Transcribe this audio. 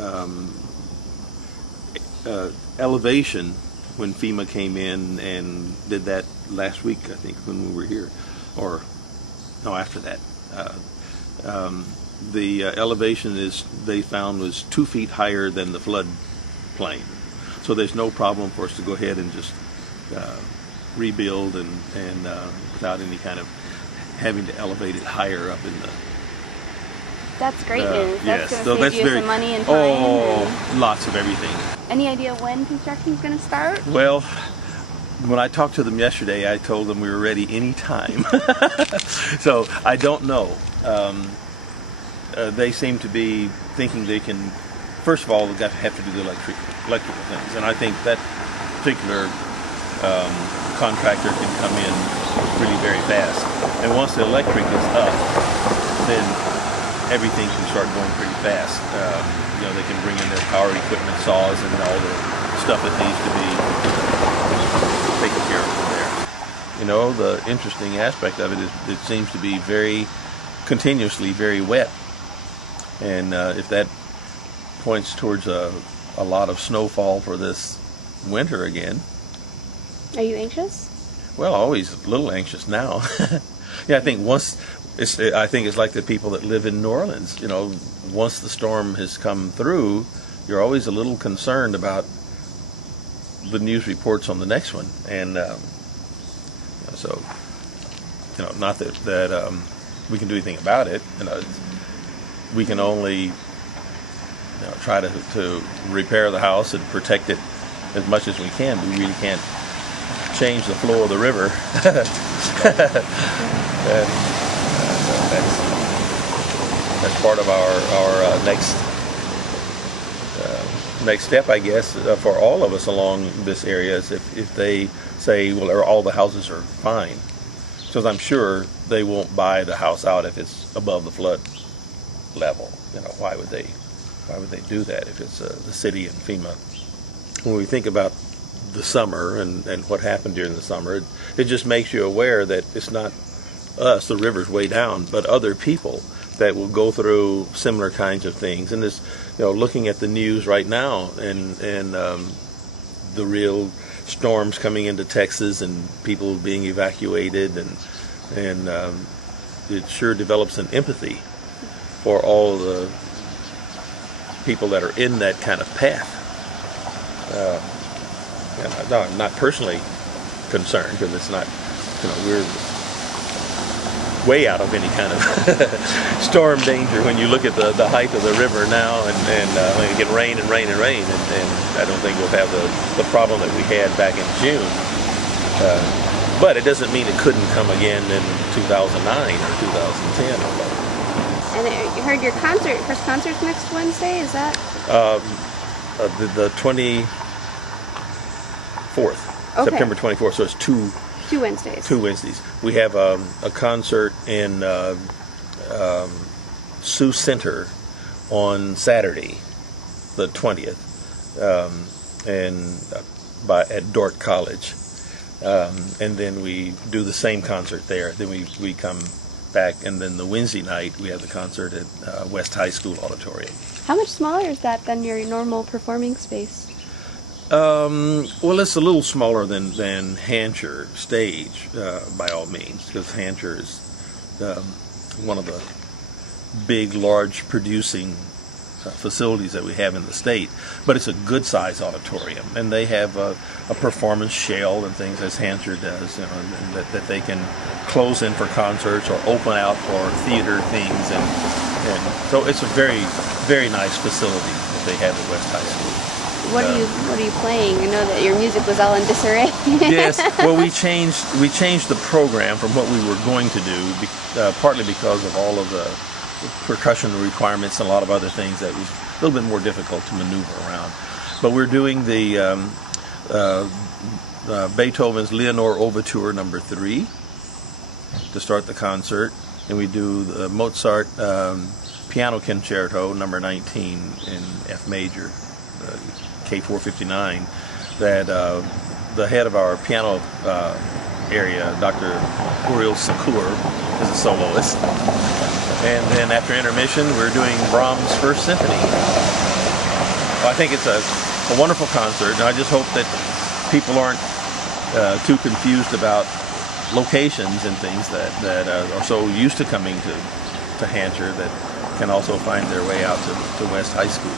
um, elevation when FEMA came in and did that last week, I think, when we were here, or no, after that. The elevation they found was 2 feet higher than the flood plain, so there's no problem for us to go ahead and just rebuild and without any kind of having to elevate it higher up in the. That's great news. That's yes, going to save you some money and time. Oh, lots of everything. Any idea when construction is going to start? Well, when I talked to them yesterday, I told them we were ready any time. So I don't know. They seem to be thinking they can. First of all, they have to do the electrical things, and I think that particular contractor can come in really very fast. And once the electric is up, then everything can start going pretty fast. They can bring in their power equipment, saws, and all the stuff that needs to be taken care of there. The interesting aspect of it is it seems to be continuously very wet. And if that points towards a lot of snowfall for this winter again. Are you anxious? Well, always a little anxious now. Yeah, I think it's like the people that live in New Orleans. Once the storm has come through, you're always a little concerned about the news reports on the next one, and so not that we can do anything about it. We can only try to repair the house and protect it as much as we can. We really can't change the flow of the river. That's part of our next step, I guess, for all of us along this area. Is if they say, well, all the houses are fine, because I'm sure they won't buy the house out if it's above the flood level. Why would they do that if it's the city and FEMA? When we think about the summer and what happened during the summer, it just makes you aware that it's not us, the river's way down, but other people that will go through similar kinds of things. And this, looking at the news right now and the real storms coming into Texas and people being evacuated, and it sure develops an empathy for all of the people that are in that kind of path. No, I'm not personally concerned, because it's not, we're way out of any kind of storm danger when you look at the height of the river now, and it can rain and rain and rain, and I don't think we'll have the problem that we had back in June. But it doesn't mean it couldn't come again in 2009 or 2010. And I heard your first concert's next Wednesday, is that? The 24th, okay. September 24th, so it's two Wednesdays. 2 Wednesdays. We have a concert in Sioux Center on Saturday, the 20th, at Dordt College. And then we do the same concert there. Then we come back, and then the Wednesday night we have the concert at West High School Auditorium. How much smaller is that than your normal performing space? Well, it's a little smaller than Hansher Stage, by all means, because Hansher is one of the big, large producing facilities that we have in the state. But it's a good-sized auditorium, and they have a performance shell and things, as Hansher does, and that they can close in for concerts or open out for theater things, and so it's a very, very nice facility that they have at West High School. What are you playing? I know that your music was all in disarray. Yes. Well, we changed the program from what we were going to do, partly because of all of the percussion requirements and a lot of other things that was a little bit more difficult to maneuver around. But we're doing the Beethoven's Leonore Overture No. 3 to start the concert, and we do the Mozart Piano Concerto No. 19 in F major. K459, that the head of our piano area, Dr. Uriel Sakur, is a soloist. And then after intermission, we're doing Brahms' First Symphony. Well, I think it's a wonderful concert, and I just hope that people aren't too confused about locations and things that are so used to coming to Hancher that can also find their way out to West High School.